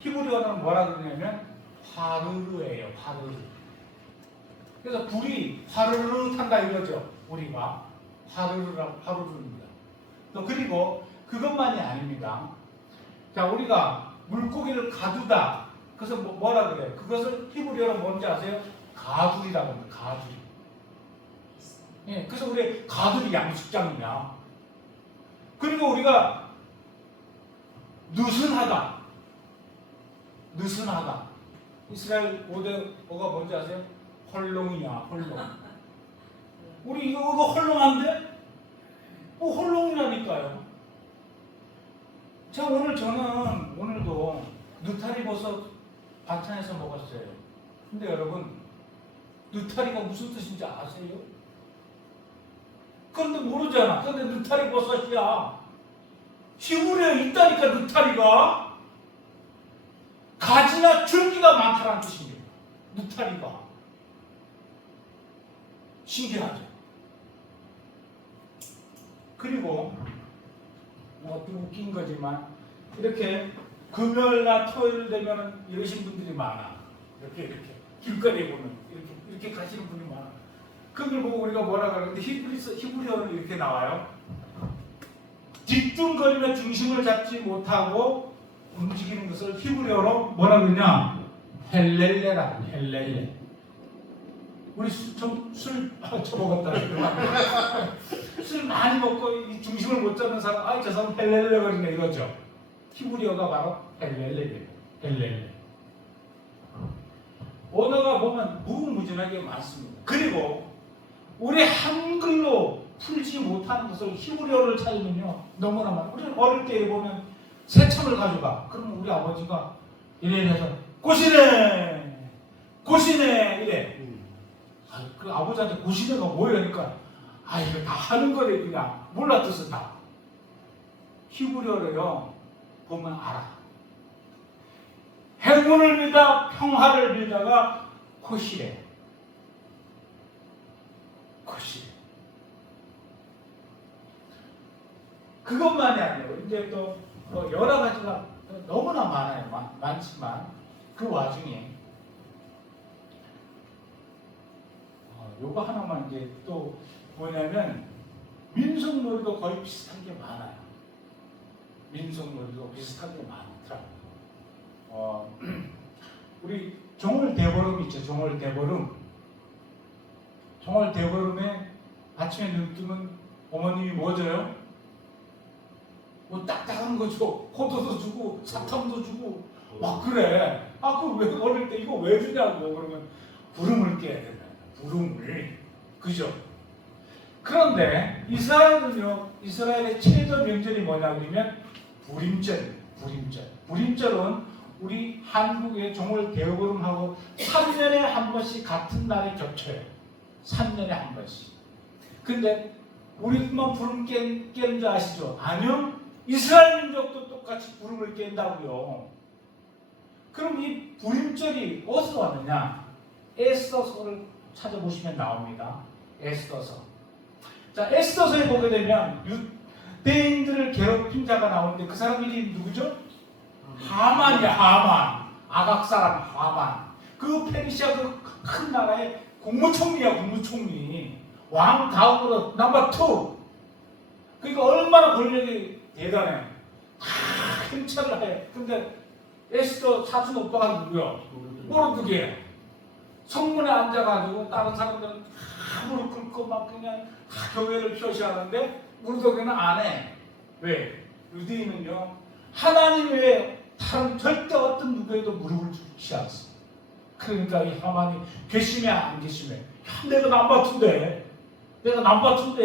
히브리어는 뭐라 그러냐면 화르르예요. 화르르. 그래서 불이 화르르 탄다 이거죠. 우리가 화르르입니다. 또 그리고 그것만이 아닙니다. 자, 우리가 물고기를 가두다. 그래서 뭐라 그래요? 그것을 히브리어로 뭔지 아세요? 가두리라고 합니다. 가두리. 예, 그래서 우리 가두리 양식장이냐. 그리고 우리가 느슨하다. 느슨하다. 이스라엘 5대5가 뭔지 아세요? 헐렁이냐, 헐렁. 우리 이거 헐렁한데? 헐렁이라니까요. 자, 오늘도 느타리 버섯 반찬에서 먹었어요. 근데 여러분, 느타리가 무슨 뜻인지 아세요? 그런데 모르잖아. 근데 느타리 버섯이야. 히브리어에 있다니까, 느타리가. 가지나 줄기가 많다는 뜻입니다. 느타리가. 신기하죠. 그리고 좀 웃긴 거지만 이렇게 금요일나 토요일 되면 이러신 분들이 많아. 이렇게 길거리에 보면 이렇게 가시는 분이 많아. 그걸 보고 우리가 뭐라 그러는데 히브리어는 이렇게 나와요. 뒤뚱거리며 중심을 잡지 못하고 움직이는 것을 히브리어로 뭐라 그러냐? 헬렐레라. 헬렐레. 우리 술 처먹었다. 술 많이 먹고 이 중심을 못 잡는 사람, 저 사람 헬렐레 거리네 이거죠. 히브리어가 바로 헬렐레예요. 헬렐레. 언어가 보면 무궁무진하게 많습니다. 그리고 우리 한글로 풀지 못하는 것을 히브리어를 찾으면요 너무나 많아요. 우리 어릴 때 보면 새참을 가져가. 그러면 우리 아버지가 이래 해서 고시네 이래. 그 아버지한테 고시네가 뭐예요? 그러니까 이거 다 하는 거래. 그냥 몰라 뜻은 다. 히브리어로요 보면 알아. 행운을 빌다 평화를 빌다가 코시래. 그것만이 아니에요. 이제 또 여러 가지가 너무나 많아요. 많지만 그 와중에 요거 하나만 이제 또 뭐냐면 민속놀이도 거의 비슷한 게 많아요. 민속놀이도 비슷한 게 많더라고요. 우리 종월대보름 있죠. 종월대보름에 아침에 눈 뜨면 어머님이 뭐 줘요? 뭐 딱딱한 거 줘. 포도도 주고 사탕도 주고 막 그래. 그 왜 어릴 때 이거 왜 주냐고. 그러면 부름을 깨야 된다. 부름을. 그죠? 그런데 이스라엘의 최저 명절이 뭐냐 그러면 부림절은 우리 한국의 종월대보름하고 3년에 한 번씩 같은 날에 겹쳐요. 3년에 한 번씩. 근데 우리만 부름 깨는 줄 아시죠? 아니요. 이스라엘 민족도 똑같이 부름을 깬다고요. 그럼 이 부림절이 어디서 왔느냐? 에스더서를 찾아보시면 나옵니다. 에스더서. 자, 에스더서에 보게 되면 유대인들을 괴롭힌 자가 나오는데 그 사람 이름이 누구죠? 하만이야. 하만. 아각 사람 하만. 그 페르시아 그 큰 나라의 국무총리야. 국무총리. 왕 다음으로 넘버 2. 그러니까 얼마나 권력이 대단해. 다 행차를 해. 근데 에스더 사촌 오빠가 누구야? 모르드게. 성문에 앉아가지고 다른 사람들은 다 무릎 꿇고 막 그냥 다 교회를 표시하는데 모르드게는 안 해. 왜? 유대인은요 하나님 외에 다른 절대 어떤 누구에도 무릎을 꿇지 않습니다. 그러니까 이 하만이 괘씸해 안 괘씸해? 내가 남바툰데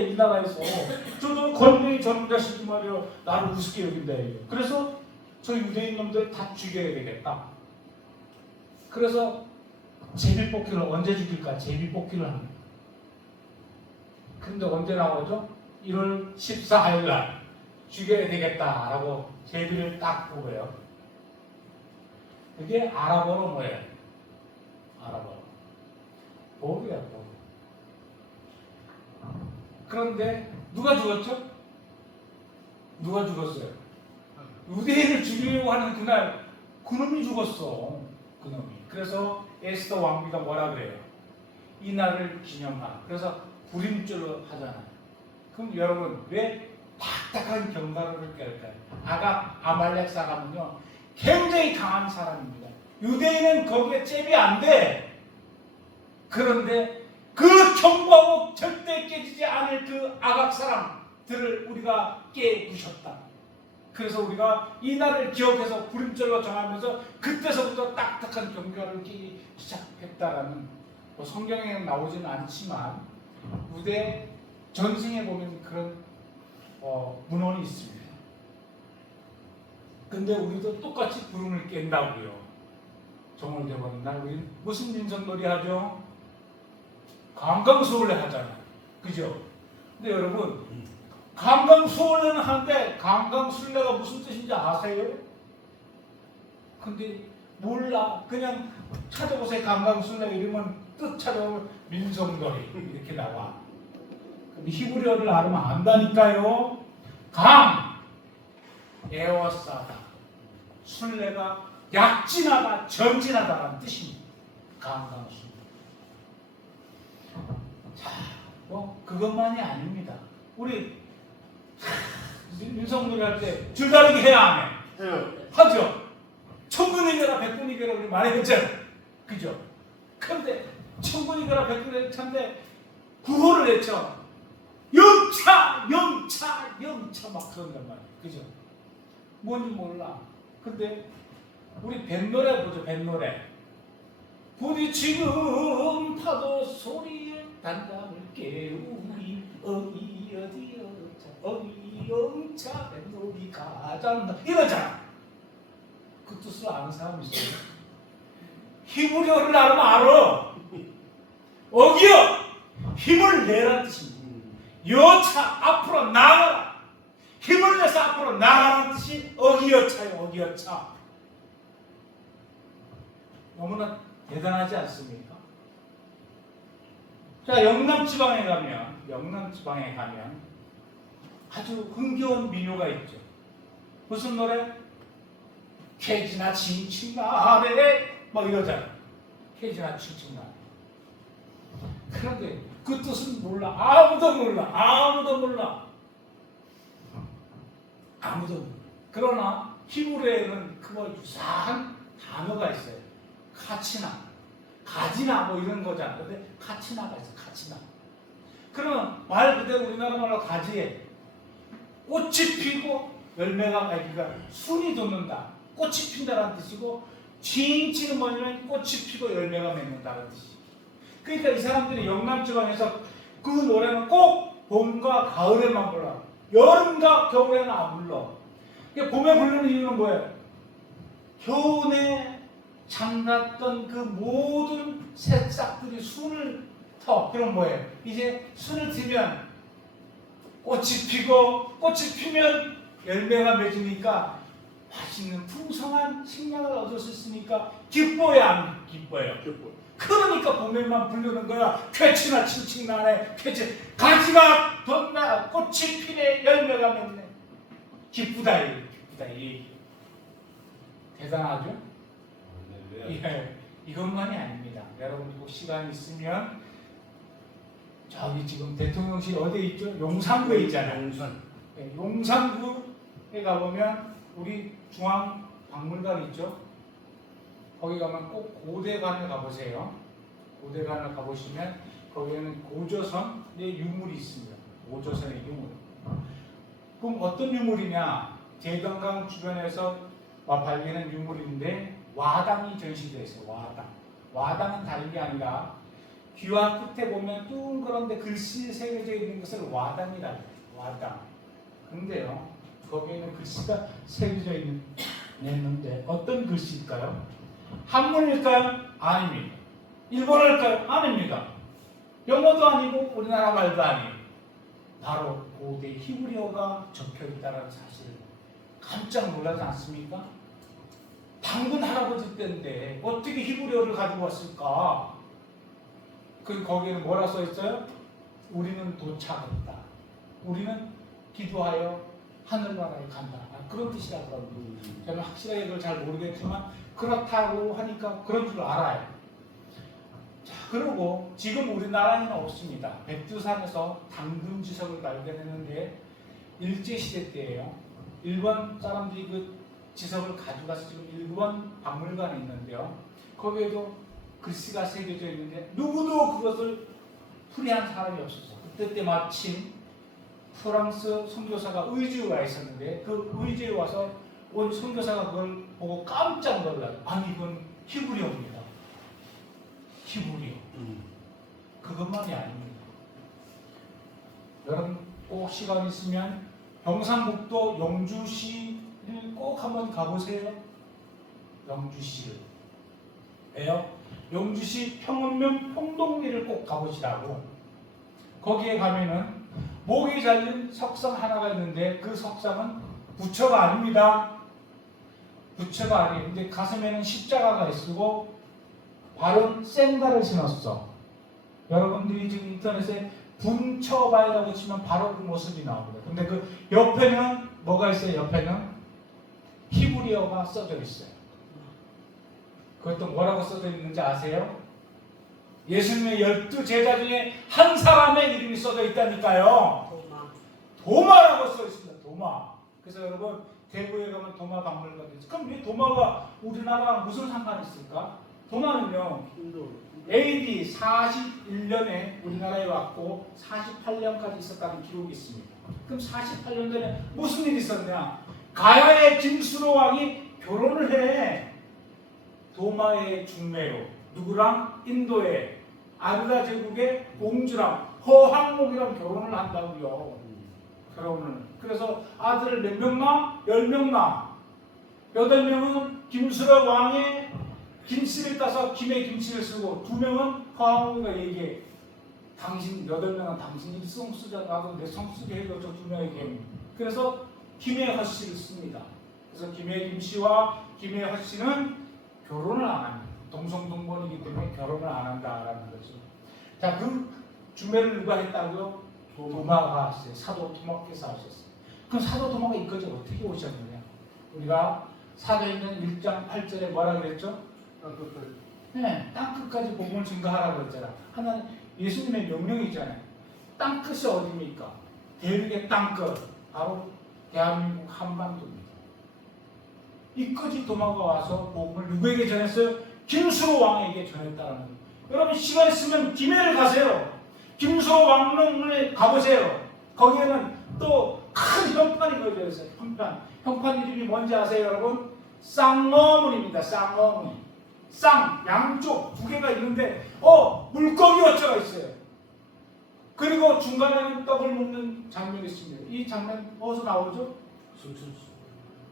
이 나라에서 저도 권능이 저런 자식이 말이야 나를 우습게 여긴다. 그래서 저 유대인 놈들 다 죽여야 되겠다. 그래서 제비뽑기를 언제 죽일까? 제비뽑기를 합니다. 근데 언제 나오죠? 1월 14일 날 죽여야 되겠다라고 제비를 딱 보고요. 그게 아랍어로 뭐예요? 아랍어로 복이야, 복. 그런데 누가 죽었죠? 누가 죽었어요? 유대인을 죽이려고 하는 그날 그놈이 죽었어. 그놈이. 그래서 에스더 왕비가 뭐라 그래요? 이 날을 기념하라. 그래서 불임절로 하잖아요. 그럼 여러분 왜 딱딱한 견과류를 깰까요? 아말렉 사람은요 굉장히 강한 사람입니다. 유대인은 거기에 잽이 안 돼. 그런데 그 견고하고 절대 깨지지 않을 그 아각 사람들을 우리가 깨부셨다. 그래서 우리가 이 날을 기억해서 불임절로 정하면서 그때서부터 딱딱한 견과류를 깨기 시작했다라는 뭐 성경에 나오지는 않지만 유대 전승에 보면 그런 문헌이 있습니다. 근데 우리도 똑같이 불임을 깬다고요. 정월 대보는 날 우리는 무슨 민속놀이 하죠? 강강수월래 하잖아요. 그죠? 근데 여러분 강강수월래는 하는데 강강술래가 무슨 뜻인지 아세요? 근데 몰라. 그냥 찾아보세요. 강강술래 이름은 뜻 찾아보면 민속놀이 이렇게 나와. 히브리어를 알면 안다니까요. 강, 에워싸다. 순례가 약진하다, 전진하다라는 뜻입니다. 강강순례. 자, 뭐 그것만이 아닙니다. 우리 민속놀이 할 때 줄다리기 해야 안 해? 하죠. 천군이겨라 백군이겨라 우리 많이 했잖아요. 그죠? 그런데 천군이겨라 백군이겨라 찬데 구호를 외쳐. 영차, 영차, 영차 막 그런단 말이에요. 그죠? 뭔지 몰라. 근데 우리 뱃노래 보죠. 뱃노래. 부딪히는 파도 소리에 단감을 깨우니 어이 어디 영차 어이 영차 뱃놀이 가잔다 이러잖아. 그 뜻을 아는 사람 있어요? 히브리어를 알면 알아. 어기여 힘을 내라는 뜻입니다. 여차 앞으로 나가라. 힘을 내서 앞으로 나가라는 뜻이 어기여차예요. 어기여차. 너무나 대단하지 않습니까? 자, 영남지방에 가면 아주 흥겨운 민요가 있죠. 무슨 노래? 캐지나 칭칭나래 뭐 이러잖아. 캐지나 칭칭나래. 그런데 그 뜻은 몰라. 아무도 몰라. 그러나 히브리어에는 그와 유사한 단어가 있어요. 카치나, 가지나 뭐 이런 거잖아. 근데 카치나가 있어. 카치나. 그러면 말 그대로 우리나라 말로 가지에 꽃이 피고 열매가 맺기가 순이 돋는다. 꽃이 핀다라는 뜻이고 칭칭은 뭐냐면 꽃이 피고 열매가 맺는다는 뜻이에요. 그러니까 이 사람들이 영남지방에서 그 노래는 꼭 봄과 가을에만 불러. 여름과 겨울에는 안 불러. 그러니까 봄에 부르는 이유는 뭐예요? 겨우내 잠갔던 그 모든 새싹들이 순을 터. 그럼 뭐예요? 이제 순을 트면 꽃이 피고 꽃이 피면 열매가 맺으니까 맛있는 풍성한 식량을 얻을 수 있으니까 기뻐요, 안 기뻐요? 기뻐요. 그러니까 봄에만 부르는 거야. 쾌치나 칭칭나네. 쾌치 가지가 돋나 꽃이 피네 열매가 맺네. 기쁘다 이 대단하죠? 예, 이것만이 아닙니다. 여러분 꼭 시간 있으면 저기 지금 대통령실 어디에 있죠? 용산구에 있잖아요. 예, 용산구에 가보면 우리 중앙박물관 있죠? 거기 가면 꼭 고대관을 가보세요. 고대관을 가보시면 거기에는 고조선의 유물이 있습니다. 고조선의 유물. 그럼 어떤 유물이냐? 대동강 주변에서 발견한 유물인데 와당이 전시되어 있어요. 와당은 다른 게 아니라 귀와 끝에 보면 둥그런데 글씨 새겨져 있는 것을 와당이라고 해요. 와당. 근데요, 거기에는 글씨가 새겨져 있는데 어떤 글씨일까요? 한문일까요? 아닙니다. 일본어일까요? 아닙니다. 영어도 아니고 우리나라 말도 아니에요. 바로 고대 히브리어가 적혀 있다는 사실을 깜짝 놀라지 않습니까? 당군 할아버지 때인데 어떻게 히브리어를 가지고 왔을까? 거기에는 뭐라 써 있어요? 우리는 도착했다. 우리는 기도하여 하늘나라에 간다. 그런 뜻이라더라고요. 저는 확실하게 그걸 잘 모르겠지만 그렇다고 하니까 그런 줄 알아요. 자, 그리고 지금 우리나라에는 없습니다. 백두산에서 당근지석을 발견했는데 일제시대 때예요. 일본 사람들이 그 지석을 가져가서 지금 일본 박물관에 있는데요. 거기에도 글씨가 새겨져 있는데 누구도 그것을 풀이한 사람이 없었어. 그때 마침 프랑스 선교사가 의주에 와 있었는데 그 의주에 와서 온 선교사가 그걸 보고 깜짝 놀라요. 아니 이건 히브리어입니다. 히브리어. 그것만이 아닙니다. 여러분 꼭 시간 있으면 경상북도 영주시를 꼭 한번 가보세요. 영주시를. 왜요? 영주시 평원면 평동리를 꼭 가보시라고. 거기에 가면은 목이 잘린 석상 하나가 있는데 그 석상은 부처가 아닙니다. 부처가 아니에요. 근데 가슴에는 십자가가 있고 발은 샌달을 신었어. 여러분들이 지금 인터넷에 분처바이라고 치면 바로 그 모습이 나옵니다. 근데 그 옆에는 뭐가 있어요? 옆에는 히브리어가 써져 있어요. 그것도 뭐라고 써져 있는지 아세요? 예수님의 12제자 중에 한 사람의 이름이 써져 있다니까요. 도마라고 써 있습니다. 도마. 그래서 여러분 대구에 가면 도마 박물관이 있죠. 그럼 왜 도마가 우리나라랑 무슨 상관이 있을까? 도마는요 AD 41년에 우리나라에 왔고 48년까지 있었다는 기록이 있습니다. 그럼 48년 전에 무슨 일이 있었냐? 가야의 김수로 왕이 결혼을 해. 도마의 중매로 누구랑? 인도의 아르다 제국의 공주랑 허황목이랑 결혼을 한다고요. 결혼을. 그래서 아들을 몇 명 낳아? 10명 낳아. 8명은 김수로 왕의 김씨를 따서 김의 김씨를 쓰고 2명은 허황목이가 얘기해. 당신 8명은 당신이 성 쓰자. 나도 내 성 쓰게 해도 저 2명에게. 그래서 김의 허씨를 씁니다. 그래서 김의 김씨와 김의 허씨는 결혼을 안 합니다. 동성동본이기 때문에 결혼을 안 한다라는 거죠. 자, 그 중매를 누가 했다고요? 도마가 하셨어요. 사도 도마께서 하셨어요. 그럼 사도 도마가 이까지 어떻게 오셨느냐? 우리가 사도행전 1장 8절에 뭐라 그랬죠? 네, 땅끝까지 복음을 증거하라고 했잖아. 하나님 예수님의 명령이잖아요. 땅끝이 어디입니까? 대륙의 땅끝, 바로 대한민국 한반도입니다. 이까지 도마가 와서 복음을 누구에게 전했어요? 김수로 왕에게 전했다는 거예요. 여러분 시간 있으면 김해를 가세요. 김수로 왕릉을 가보세요. 거기에는 또 큰 현판이 그려져 있어요. 현판 이름이 뭔지 아세요 여러분? 쌍어문입니다. 쌍어문. 쌍 양쪽 2개가 있는데 물고기 어쩌가 있어요. 그리고 중간에는 떡을 먹는 장면이 있습니다. 이 장면 어디서 나오죠?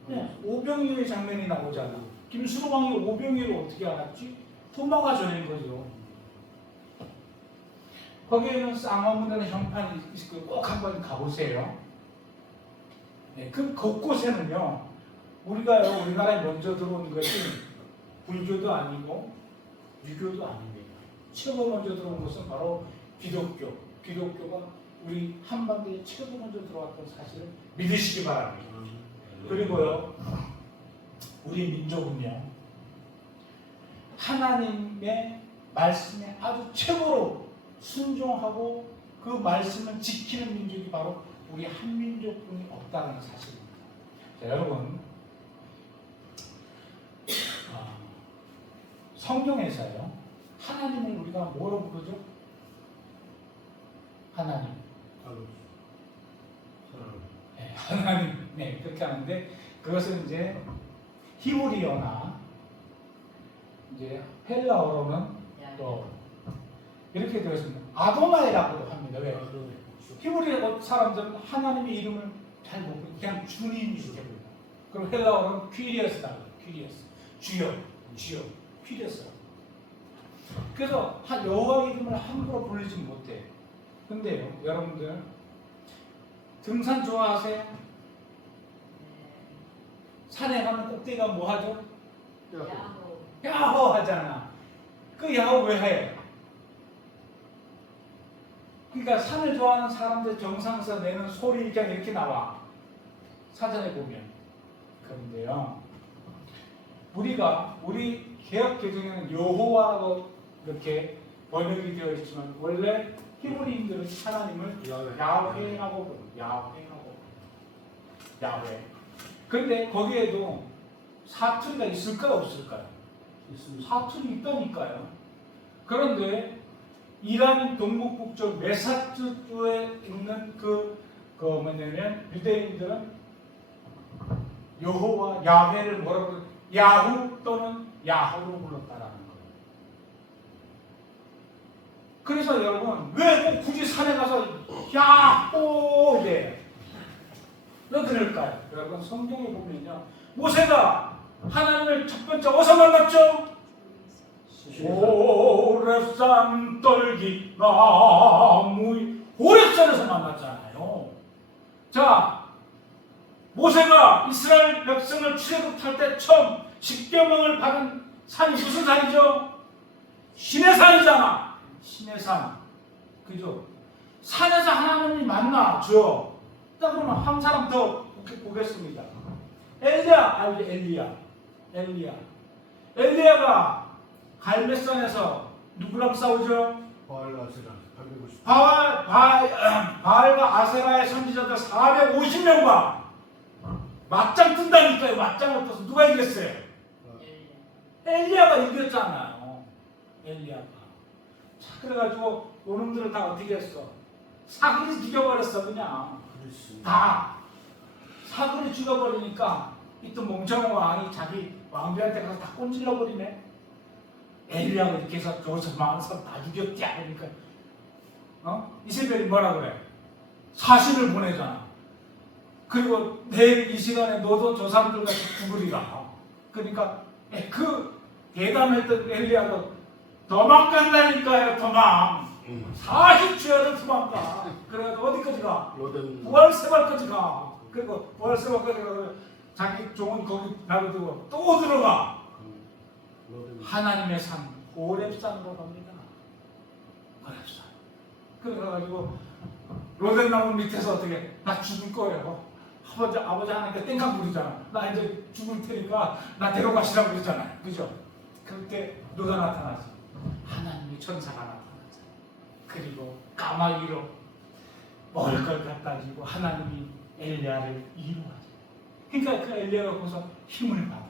네, 오병이어의 장면이 나오잖아. 김수로 왕이 오병이어를 어떻게 알았지? 도마가 전인 거죠. 거기에는 쌍어문이라는 현판이 있을 거예요. 꼭 한번 가보세요. 네, 그 곳곳에는요, 우리가요, 우리나라에 먼저 들어온 것이 불교도 아니고 유교도 아닙니다. 최고 먼저 들어온 것은 바로 기독교. 기독교가 우리 한반도에 최고 먼저 들어왔던 사실을 믿으시기 바랍니다. 그리고요, 우리 민족은요, 하나님의 말씀에 아주 최고로 순종하고 그 말씀을 지키는 민족이 바로 우리 한민족뿐이 없다는 사실입니다. 자, 여러분, 성경에서요, 하나님을 우리가 뭐로 부르죠? 하나님. 네, 하나님. 네, 그렇게 하는데 그것은 이제 히브리어나 이제 헬라어로는 또 이렇게 되어 있습니다. 아도나이라고도 합니다. 왜? 히브리 사람들은 하나님의 이름을 잘 못 부르고 그냥 주님 이렇게 부릅니다. 그럼 헬라어로는 퀴리어스라고 해요. 퀴리어스. 주여, 주여, 퀴리어스라고. 그래서 여호와 이름을 함부로 부르지 못해. 근데요, 여러분들 등산 좋아하세요? 산에 가면 꼭대기가 뭐 하죠? 야호 하잖아. 그 야호 왜 해? 그러니까 산을 좋아하는 사람들 정상에서 내는 소리 그냥 이렇게 나와. 사전에 보면. 그런데요, 우리 개역 개정에는 여호와라고 이렇게 번역이 되어 있지만 원래 히브리인들은 하나님을 야훼라고 부릅니다. 야훼. 근데 거기에도 사투리가 있을까요, 없을까요? 사투리 있다니까요. 그런데 이란 동북북쪽 메사추주에 있는 뭐냐면 유대인들은 여호와 야훼를 뭐라고 야후 또는 야호로 불렀다라는 거예요. 그래서 여러분 왜 꼭 굳이 산에 가서 야호 이래요? 왜 그럴까요? 여러분 성경에 보면요, 모세가 하나님을 첫 번째 어디서 만났죠? 호렙산 떨기 나무 호렙산에서 만났잖아요. 자, 모세가 이스라엘 백성을 출애굽할 때 처음 십계명을 받은 산이 무슨 산이죠? 신의 산이잖아. 신의 산. 그죠? 산에서 하나님이 만나죠. 딱 그러면 한 사람 더 보겠습니다. 엘리야가 갈멜산에서 누구랑 싸우죠? 바알과 아세라의 선지자들 450명과 맞짱 뜬다니까요. 맞짱을 떠서 누가 이겼어요? 엘리야가 이겼잖아요. 엘리야가. 자, 그래가지고 요놈들을 다 어떻게 했어? 사그리 죽여버렸어. 그냥 다 사그리 죽여버리니까 이또 멍청한 왕이 자기 왕비한테 가서 다 꼰질러버리네. 엘리야가 이렇게 해서 저기서 많은 사람 다 죽였지. 그러니까 이세벨이 뭐라 그래? 사신을 보내잖아. 그리고 내일 이 시간에 너도 저 사람들 같이 죽으리라. 그러니까 그 대담했던 엘리야가 도망간다니까요. 도망. 40주야를 도망가. 그래가지고 어디까지 가? 부활세발까지 가. 그리고 부활세발까지 가서 자기 종은 거기 놔두고 또 들어가. 하나님의 산 호렙산으로 갑니다. 호렙산. 그래가지고 로덴나무 밑에서 어떻게 나 죽을 거예요. 아버지 하나님께 땡깡 부리잖아. 나 이제 죽을 테니까 나 데려가시라고 그러잖아요. 그죠? 그때 누가 나타나지? 하나님의 천사가 나타나죠. 그리고 까마귀로 먹을 걸 갖다 주고 하나님이 엘리야를 이루어요. 그러니까 그 엘리야가 거기서 힘을 받아.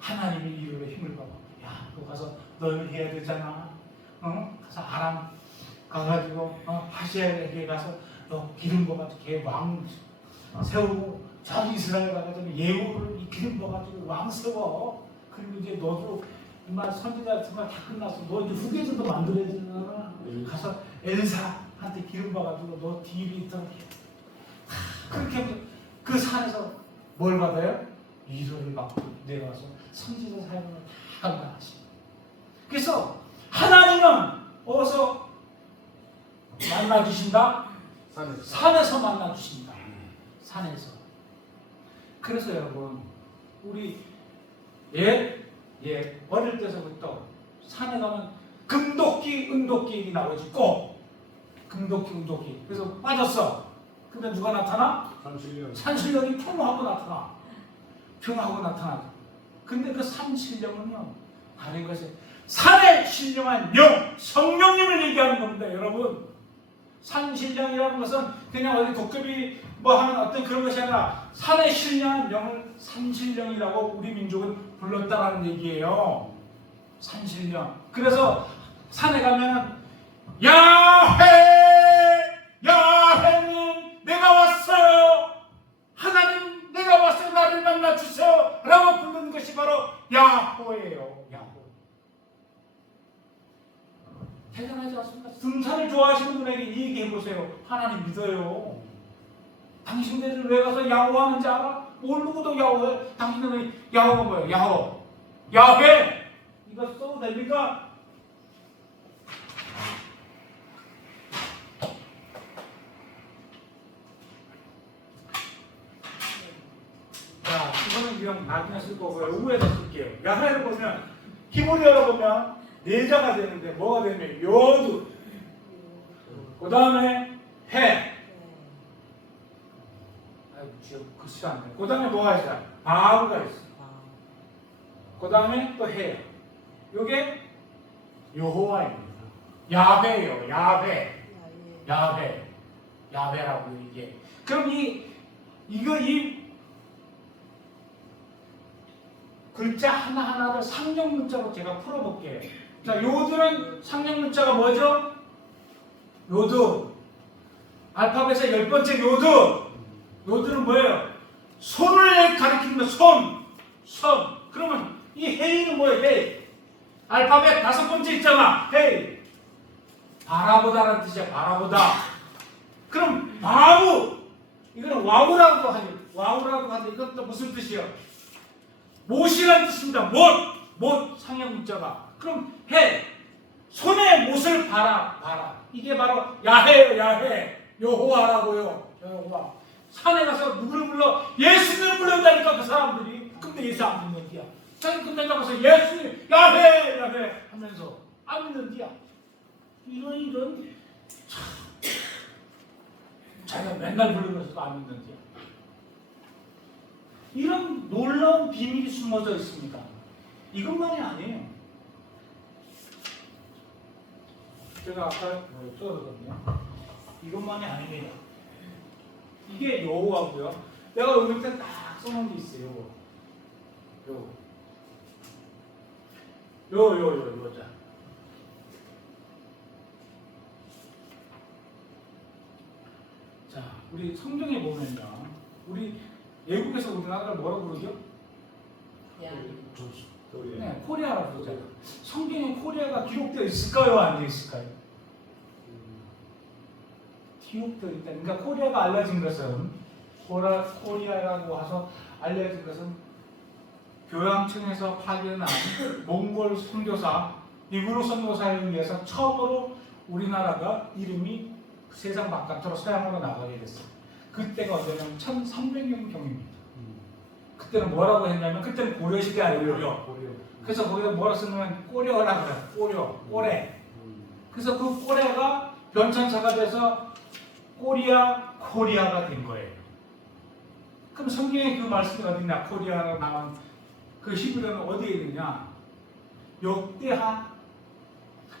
하나님의 이루어 힘을 받아. 야, 너 가서 널 해야 되잖아. 가서 아람 가가지고 하시엘에게 가서 너 기름 부어가지고 걔 왕 세우고 전 이스라엘 가가지고 예후를 이 기름 부어가지고 왕 세워. 그리고 이제 너도 이만 선지자 같은 거 다 끝났어. 너 이제 후계자도 만들어야 되잖아. 가서 엘사한테 기름 부어가지고 너 뒤에 있던 그렇게 하면서 그 산에서 뭘 받아요? 위로를 받고 내려와서 선지자 사역을 다 감당하시고. 그래서 하나님은 어디서 만나주신다? 산에서 만나주신다. 산에서. 그래서 여러분 우리 어릴 때서부터 산에 가면 금도끼, 은도끼 나오지. 꼭 금도끼, 은도끼. 그래서 빠졌어. 근데 누가 나타나? 산신령이 평화하고 나타나. 평화하고 나타나. 근데 그 산신령은요 다른 것이 산에 신령한 영, 성령님을 얘기하는 겁니다, 여러분. 산신령이라는 것은 그냥 어디 도깨비 뭐 하는 어떤 그런 것이 아니라 산에 신령한 영을 산신령이라고 우리 민족은 불렀다라는 얘기예요. 산신령. 그래서 산에 가면은 야훼는 내가 왔어요. 하나님 내가 왔어요. 나를 만나 주세요. 라고 부르는 것이 바로 야호예요. 야호. 대단하지 않습니까? 등산을 좋아하시는 분에게 이 얘기 해보세요. 하나님 믿어요. 당신들은 왜 가서 야호하는지 알아? 모르고도 야호해. 당신들은 야호가 뭐예요? 야호. 야훼. 이거 써도 됩니까? 자, 이거는 그냥 나중에 쓸 거고요. 요거에다 쓸게요. 야훼를 보면 히브리어로 보면 내자가 되는데 뭐가 되면 요두. 그 다음에 해. 아이고, 그 시간. 그 다음에 뭐가 있어요? 바브가 있어. 그 다음에 또 해요. 요게 여호와입니다. 야훼예요. 야훼라고 이게. 그럼 이 글자 하나하나를 상형 문자로 제가 풀어볼게요. 자, 요드는 상형 문자가 뭐죠? 요드. 알파벳의 10번째 요드. 요드는 뭐예요? 손을 가리키는 손. 그러면 이 헤이는 뭐예요? 헤이. 알파벳 5번째 있잖아. 헤이. 바라보다라는 뜻이야. 바라보다. 그럼 바우. 이거는 와우라고 하는데 이것도 무슨 뜻이야? 못이라는 뜻입니다. 못 상형 문자가. 그럼 해. 손에 못을 봐라. 이게 바로 야훼예요. 야훼. 여호와라고요. 여호와. 산에 가서 누구를 불러? 예수님을 부른다니까 그 사람들이. 근데 예수 안 믿는 데야. 자기 끝내자고 해서 예수님 야훼 하면서 안 믿는 데야. 이런 참 자기가 맨날 부르면서도 안 믿는 데야. 이런 놀라운 비밀이 숨어져 있습니다. 이것만이 아니에요. 제가 아까 써뒀거든요. 이것만이 아닙니다. 이게 여호와고요. 내가 여기 밑에 딱 써놓은 게 있어요. 자. 자, 우리 성경에 보면요. 우리 외국에서 우리나라를 뭐라고 부르죠? 네, 코리아라고 부르잖아요. 성경에 코리아가 기록되어 있을까요? 안 되어 있을까요? 기록되어 있다. 그러니까 코리아가 알려진 것은 코리아라고 와서 알려진 것은 교양청에서 파견한 몽골 선교사 이브로 선교사에 의해서 처음으로 우리나라가 이름이 세상 바깥으로 서양으로 나가게 됐어요. 그때가 언제냐면 1300년경입니다. 그때는 뭐라고 했냐면 그때는 고려시대 아니에요. 그래서 거기다 뭐라 쓰냐면 꼬려라고 그래요. 꼬래. 그래서 그 꼬레가 변천사가 돼서 코리아가 된 거예요. 그럼 성경에 그 말씀이 어디냐? 코리아로 나온 그 히브리어는 어디에 있느냐? 역대하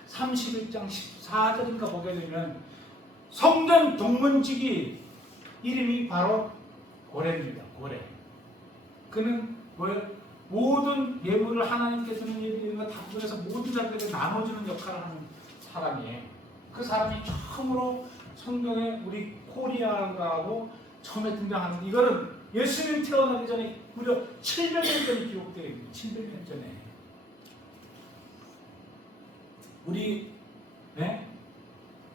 31장 14절인가 보게 되면 성전 동문직이 이름이 바로 고레입니다. 고레. 그는 뭐예요? 모든 예물을 하나님께 주는 예물을 다 구분해서 모든 자들에게 나눠주는 역할을 하는 사람이에요. 그 사람이 처음으로 성경에 우리 코리아라고 처음에 등장하는 이거는 예수님 태어나기 전에 무려 700년 전에 기록되어 있는 700년 전에 우리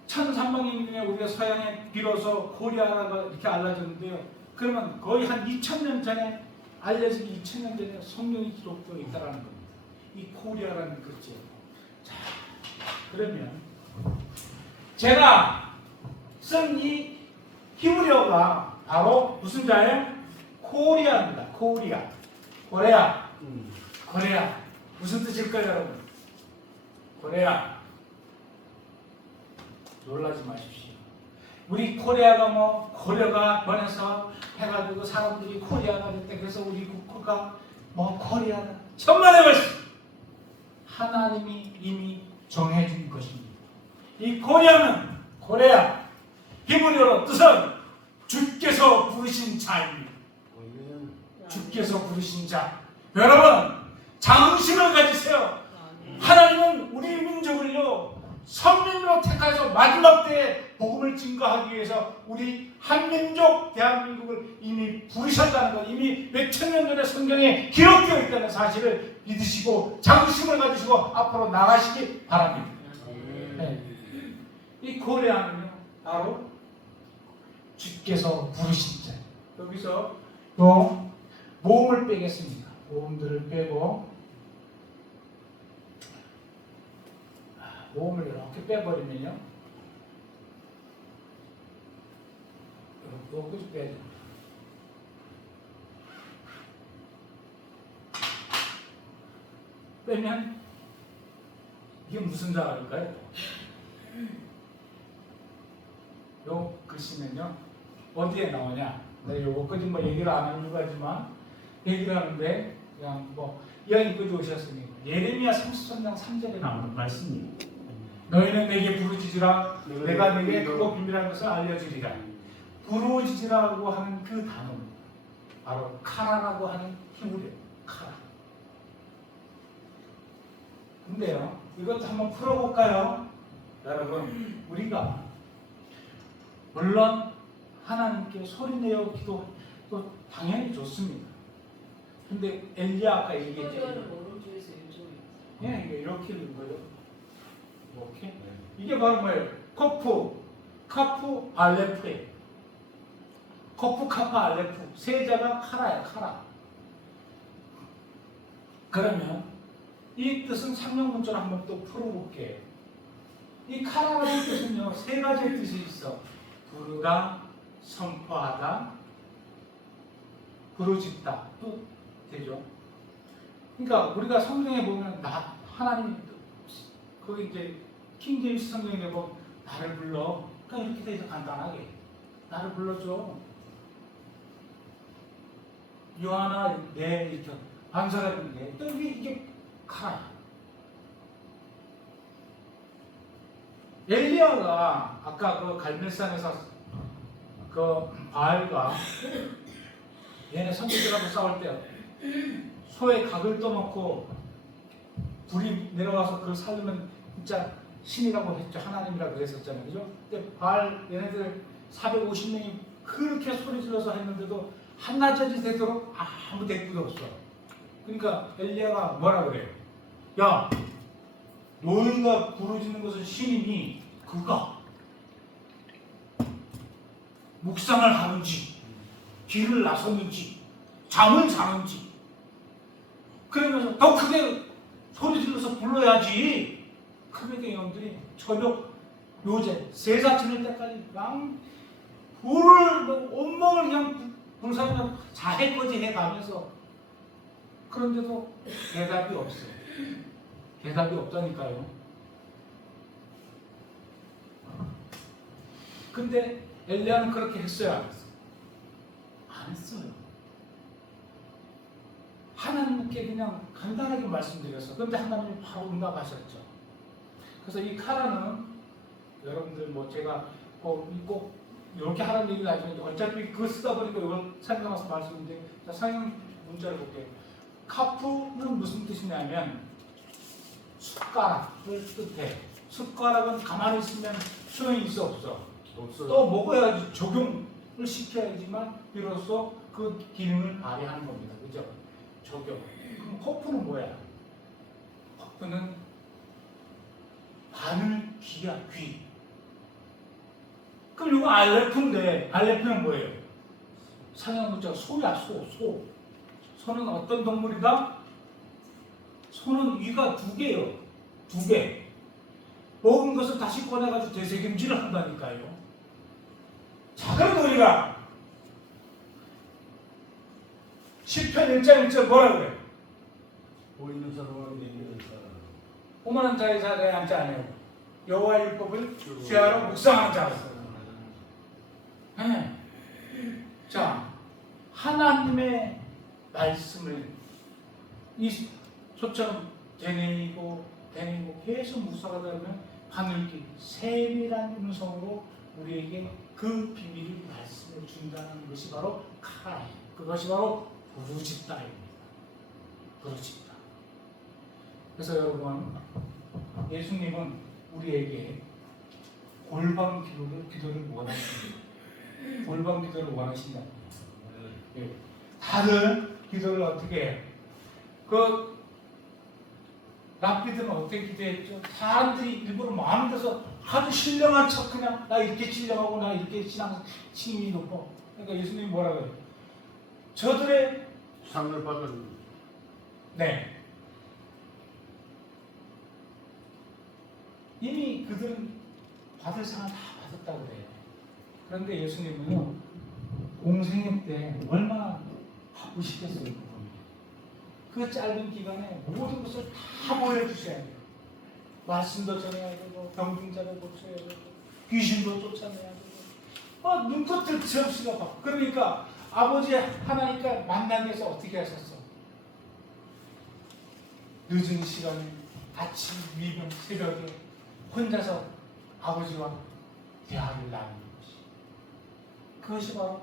1300년 전에 우리가 서양에 비로소 코리아라고 이렇게 알려졌는데요. 그러면 거의 한 2000년 전에 알려지기 2000년 전에 성경이 기록되어 있다는 겁니다. 이 코리아라는 글자. 자, 그러면 제가 쓴 이 히브리어가 바로 무슨 자예요? 코리아입니다. 코리아. 무슨 뜻일까요, 여러분? 코리아. 놀라지 마십시오. 우리 코리아가 고려가 번해서 해가지고 사람들이 코리아가 됐대. 그래서 우리 국가가 코리아다. 천만의 말씀. 하나님이 이미 정해준 것입니다. 이 코리아. 히브리어로 뜻은 주께서 부르신 자입니다. 주께서 부르신 자. 여러분, 자긍심을 가지세요. 하나님은 우리 민족을요 선민으로 택하여서 마지막 때에 복음을 증거하기 위해서 우리 한민족 대한민국을 이미 부르셨다는 것, 이미 몇천 년 전에 성경에 기록되어 있다는 사실을 믿으시고 자긍심을 가지시고 앞으로 나가시기 바랍니다. 네. 이 코리아는요 바로 주께서 부르신 자. 여기서 또 모음을 빼겠습니다. 모음들을 빼고 모음을 이렇게 빼버리면요 여기서 빼야 됩니다. 빼면 이게 무슨 자갈까요? 요 글씨는요 어디에 나오냐? 네, 요거까지 뭐 얘기를 안 하려고 하지만 얘기를 하는데 그냥 뭐 이왕이까지 오셨으니 예레미야 33장 3절에 나오는 말씀이에요. 너희는 내게 부르짖으라 내가 내게 그거 비밀한 것을 알려주리라. 부르짖으라고 하는 그 단어는 바로 카라라고 하는 히브리어 카라. 근데요, 이것도 한번 풀어볼까요? 여러분, 우리가 물론 하나님께 소리내어 기도도 당연히 좋습니다. 근데 엘리야 아까 얘기했죠. 예, 이게 이렇게 읽는 거죠. 이렇게. 이게 바로 뭐예요? 카프 알레프에. 코프 카파 알레프. 세자가 카라예요, 카라. 그러면 이 뜻은 상명문자로 한번 또 풀어볼게요. 이 카라라는 뜻은요, 세 가지의 뜻이 있어. 부르다, 선포하다, 부르짖다. 또 되죠. 그러니까 우리가 성경에 보면 하나님 거기 이제 킹제임스 성경에 보면 나를 불러. 그러니까 이렇게 돼서 간단하게 나를 불러줘. 요하나 내 이렇게 반사라는데 또 이게 카라야. 엘리야가 아까 그 갈멜산에서 그 바알과 얘네 선지자하고 싸울 때 소의 각을 떠놓고 불이 내려와서 그걸 살리면 진짜 신이라고 했죠. 하나님이라고 그랬었잖아요. 그죠? 근데 바알 얘네들 450명이 그렇게 소리 질러서 했는데도 한나절이 되도록 아무 대꾸도 없어. 그러니까 엘리야가 뭐라 그래요? 야, 너희가 부르짖는 것은 신이니 그가 묵상을 하는지 길을 나섰는지 잠을 자는지 그러면서 더 크게 소리 질러서 불러야지. 크게 영들이 저녁 요새 세사 치는 때까지 막 불을 온몸을 그냥 불사르며 자해까지 해가면서 그런데도 대답이 없어요. 대답이 없다니까요. 근데 엘리야는 그렇게 했어요, 안 했어요? 안 했어요. 하나님께 그냥 간단하게 말씀드렸어. 그런데 하나님이 바로 응답하셨죠. 그래서 이 카라는 여러분들 뭐 제가 꼭 이렇게 하라는 얘기는 아니지만 어차피 그거 쓰다 보니까 이걸 생각나서 말씀인데 자, 상형 문자를 볼게요. 카프는 무슨 뜻이냐면 숟가락을 뜻해. 숟가락은 가만히 있으면 소용이 있어 없어? 없어요. 또 먹어야지 적용을 시켜야지만 비로소 그 기능을 발휘하는 겁니다. 그죠? 적용. 그럼 코프는 뭐야? 코프는 바늘 귀야, 귀. 그럼 이거 알레프인데 알레프는 뭐예요? 상형문자가 소야, 소. 소는 어떤 동물이다? 소는 위가 2개요. 2개. 먹은 것을 다시 꺼내가지고 되새김질을 한다니까요. 자, 그럼 우리가 10편 1장 1절 뭐라 그래? 보이는 사람은 믿는 사람. 오만한 자의 자리에 앉지 않아요. 여호와의 율법을 귀하러 묵상하는 자였어요. 네. 자, 하나님의 말씀을 이 소처럼 되뇌이고 계속 묵상하다 보면 하늘길 세밀한 음성으로 우리에게 그 비밀의 말씀을 준다는 것이 바로 카라예요. 그것이 바로 부르짖다입니다. 부르짖다. 그래서 여러분, 예수님은 우리에게 골방 기도를 원하십니다. 골방 기도를 원하신다. 예. 다들 기도를 어떻게 해요? 그 랍비들은 어떻게 기도했죠? 사람들이 일부러 많은 데서 아주 신령한 척 그냥 나 이렇게 신령하고 나 이렇게 신앙이 높고 그러니까 예수님이 뭐라고 해요? 저들의 상을 받은 네 이미 그들은 받을 상을 다 받았다고 그래요. 그런데 예수님은요 공생애 때 얼마나 바쁘시겠어요. 그 짧은 기간에 모든 것을 다 보여주셔야 돼요. 말씀도 전해야 되고 병든 자를 고쳐야 되고 귀신도 쫓아내야 되고 눈꽃을 지없이가 봐. 그러니까 아버지 하나님과 만나기 위해서 어떻게 하셨어? 늦은 시간에 아침, 미명, 새벽에 혼자서 아버지와 대화를 나누는 것이. 그것이 바로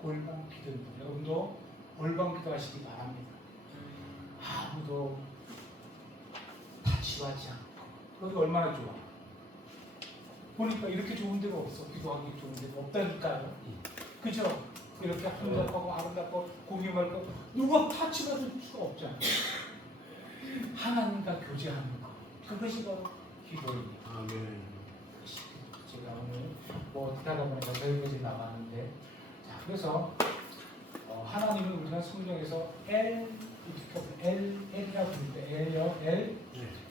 골방 기도입니다. 여러분도 골방 기도하시기 바랍니다. 아무도 다치하지 않고. 그게 얼마나 좋아. 보니까 이렇게 좋은 데가 없어. 기도하기 좋은 데가 없다니까요. 그죠? 이렇게 아름답고 아름답고 고기 말고 누가 타치받을 수가 없잖아요. 하나님과 교제하는 것. 그것이 바로 기도입니다. 아멘. 제가 오늘 뭐 어떻게 하다 보니까 저기까지 나가는데, 자, 그래서 하나님은 우리가 성경에서 엘이라고 부릅니다. 엘요, 엘.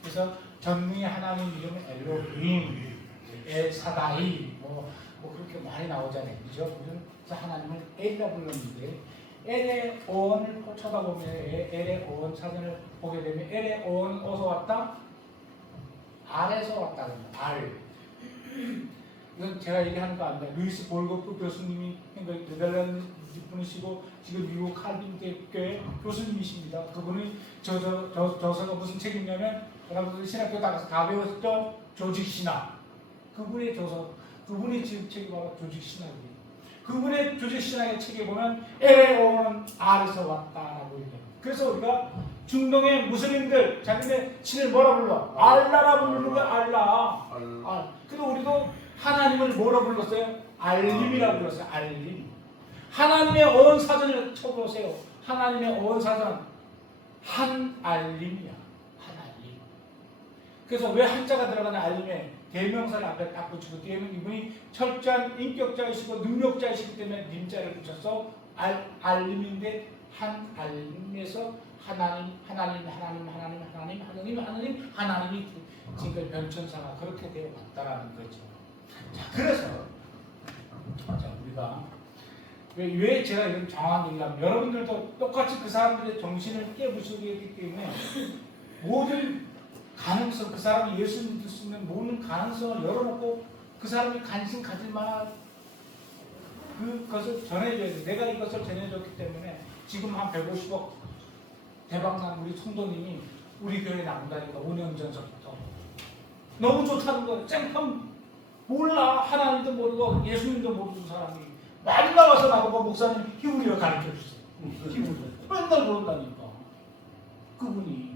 그래서 전능의 하나님 이름은 엘로힘, 엘사다이, 뭐 그렇게 많이 나오잖아요, 그죠? 우리는 하나님을 엘이라 불렀는데, 엘의 어원을 쳐다보면, 엘의 어원 사전을 보게 되면 엘의 어원은 어디서 왔다? 알에서 왔다 그럽니다. 알. 이건 제가 얘기하는 거 아닙니다. 루이스 볼거프 교수님이 네덜란드 분이시고 지금 미국 칼빈 대교회 교수님이십니다. 그분이 저서가 무슨 책이냐면, 여러분들 신학교 나가서 다 배웠죠? 조직신학. 그분의 저서, 그분이 지금 책이 바로 조직신학이에요. 그분의 조직신학의 책에 보면 엘의 어원은 알에서 왔다라고 얘기해요. 그래서 우리가 중동의 무슬림들 자기네 신을 뭐라 불러? 알라라 부르는 거야. 알라. 그래서 우리도 하나님을 뭐라 불렀어요? 알림이라고 불렀어요. 알림. 하나님의 어원 사전을 쳐보세요. 하나님의 어원 사전 한 알림이야. 한 알림. 그래서 왜 한자가 들어가는 알림에 대명사를 앞에 딱 붙이고 뒤에는 이분이 철저한 인격자이시고 능력자이시기 때문에 님자를 붙여서 알림인데 한 알림에서 하나님이 지금 변천사가 그렇게 되어 왔다라는 거죠. 자, 그래서 우리가 왜 제가 이런 정확한 얘기를 하면, 여러분들도 똑같이 그 사람들의 정신을 깨부수기 했기 때문에 모든 가능성, 그 사람이 예수 믿을 수 있는 모든 가능성을 열어놓고 그 사람이 관심 가질 만한 그것을 전해줘야 돼. 내가 이것을 전해줬기 때문에 지금 한 150억 대박난 우리 성도님이 우리 교회에 나온다니까. 5년 전서부터 너무 좋다는 거예요. 쨍판 몰라. 하나님도 모르고 예수님도 모르는 사람이 많이 나와서 나보고 목사님 히브리어 가르쳐주세요. 히브리어 맨날 모른다니까. 그분이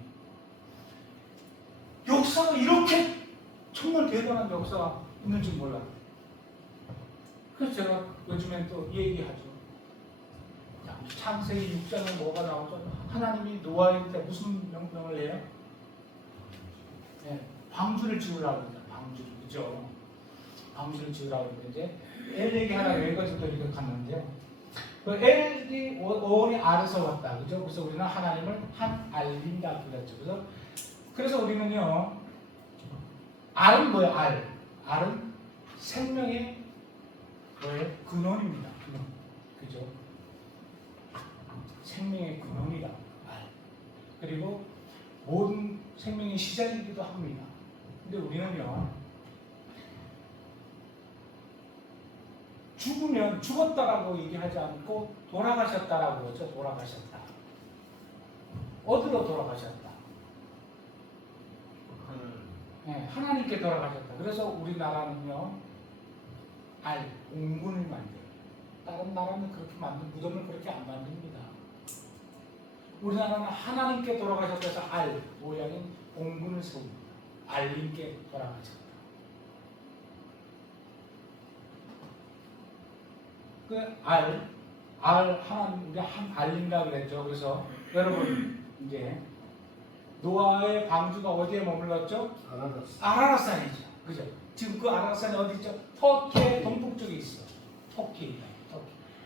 역사가 이렇게 정말 대단한 역사가 있는 줄 몰라요. 그래서 제가 요즘엔 또 얘기하죠. 창세기 6장에 뭐가 나오죠? 하나님이 노아한테 무슨 명령을 해요? 네, 방주를 지으라고 그러죠. 방주를, 그죠? 방주를 지으라고 그러는데 엘 얘기 하나 여기까지도 이렇게 갔는데요. 그 엘이 어원이 알에서 왔다, 그죠? 그래서 우리는 하나님을 한 알린다 그랬죠. 그래서 우리는요, 알은 뭐예요? 알은 생명의 뭐예요? 근원입니다. 근원, 그죠? 생명의 근원이다. 알. 그리고 모든 생명의 시작이기도 합니다. 근데 우리는요, 죽으면 죽었다라고 얘기하지 않고 돌아가셨다라고 그러죠. 돌아가셨다. 어디로 돌아가셨다? 네, 하나님께 돌아가셨다. 그래서 우리나라는요, 옹군을 만들어요. 다른 나라는 그렇게 무덤을 그렇게 안 만듭니다. 우리나라는 하나님께 돌아가셨다 해서 모양인 옹군을 세웁니다. 알림께 돌아가셨다. 그 하나님, 우리가 한 알린다 그랬죠. 그래서 여러분, 이제 노아의 방주가 어디에 머물렀죠? 아라랏산이죠. 그죠? 지금 그 아라랏산이 어디 있죠? 터키의 동북쪽에 있어. 터키.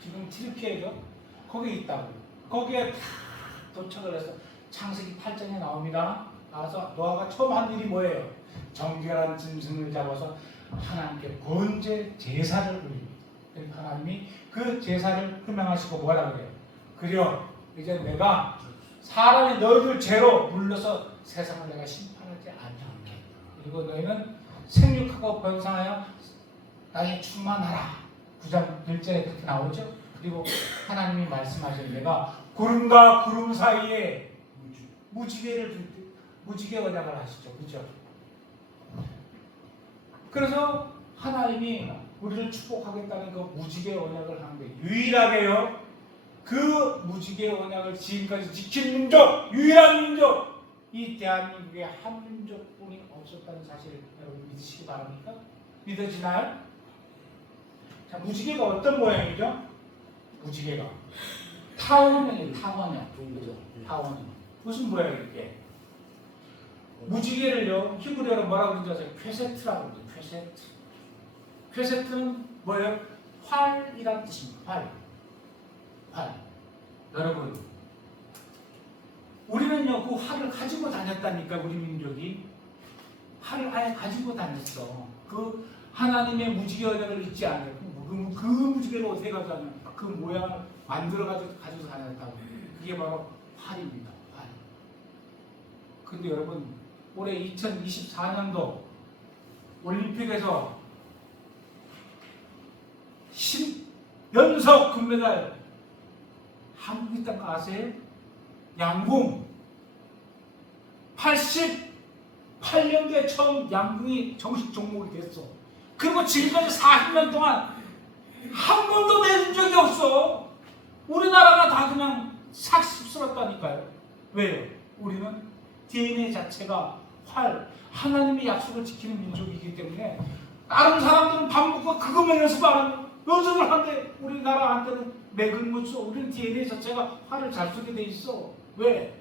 지금 튀르키예죠. 거기 있다고. 거기에 다 도착을 해서 창세기 8장에 나옵니다. 나와서 노아가 처음 한 일이 뭐예요? 정결한 짐승을 잡아서 하나님께 번제 제사를 드립니다. 그러니까 하나님이 그 제사를 흠명하시고 뭐라 그래요? 그려 이제 내가 사람이 너희들 죄로 물러서 세상을 내가 심판하지 않게, 그리고 너희는 생육하고 번성하여 나에 충만하라. 9장 1절에 그렇게 나오죠. 그리고 하나님이 말씀하신 내가 구름과 구름 사이에 무지개 언약을 하시죠. 그죠? 그래서 하나님이 우리를 축복하겠다는 그 무지개 언약을 하는데 유일하게요. 그 무지개 언약을 지금까지 지킨 민족, 유일한 민족, 이 대한민국에 한 민족뿐이 없었다는 사실을 여러분 믿으시기 바랍니까? 믿어지나요? 자, 무지개가 어떤 모양이죠? 무지개가 타원형이에요. 타원형. 그죠? 타원형. 무슨 모양이에요? 이게? 무지개를요, 히브리어로 뭐라고 그러는지 아세요? 퀘세트라고 그러죠. 퀘세트. 퀘세트는 뭐예요? 활이란 뜻입니다. 활. 여러분, 우리는요, 그 활을 가지고 다녔다니까, 우리 민족이. 활을 아예 가지고 다녔어. 그 하나님의 무지개 언약을 잊지 않아요. 그 무지개를 어떻게 가져다냐? 그 모양을 만들어가지고 다녔다고. 그게 바로 활입니다. 활. 근데 여러분, 올해 2024년도 올림픽에서 10연속 금메달 한국이 딴 거 아세요? 양궁. 88년도에 처음 양궁이 정식 종목이 됐어. 그리고 지금까지 40년 동안 한 번도 내준 적이 없어. 우리나라가 다 그냥 삭습스럽다니까요. 왜요? 우리는 DNA 자체가 하나님의 약속을 지키는 민족이기 때문에 다른 사람들은 밥 먹고 그것만 연습을 한데 우리나라한테는 맥을 못 써. 우리는 DNA 자체가 활을 잘 쏘게 돼 있어. 왜?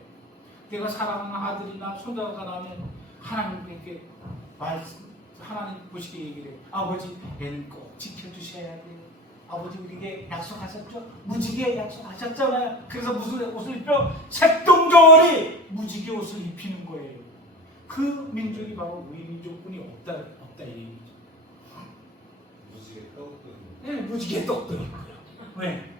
내가 사랑하는 아들이나 손자가 나면 하나님께 하나님 보시게 얘기를 해요. 아버지, 얘는 꼭 지켜주셔야 돼요. 아버지 우리에게 약속하셨죠? 무지개 약속하셨잖아요. 그래서 무슨 옷을 입혀? 색동저울이 무지개 옷을 입히는 거예요. 그 민족이 바로 우리 민족뿐이 없다 이 얘기죠. 무지개 떡도 네, 무지개 떡도 있고요. 왜?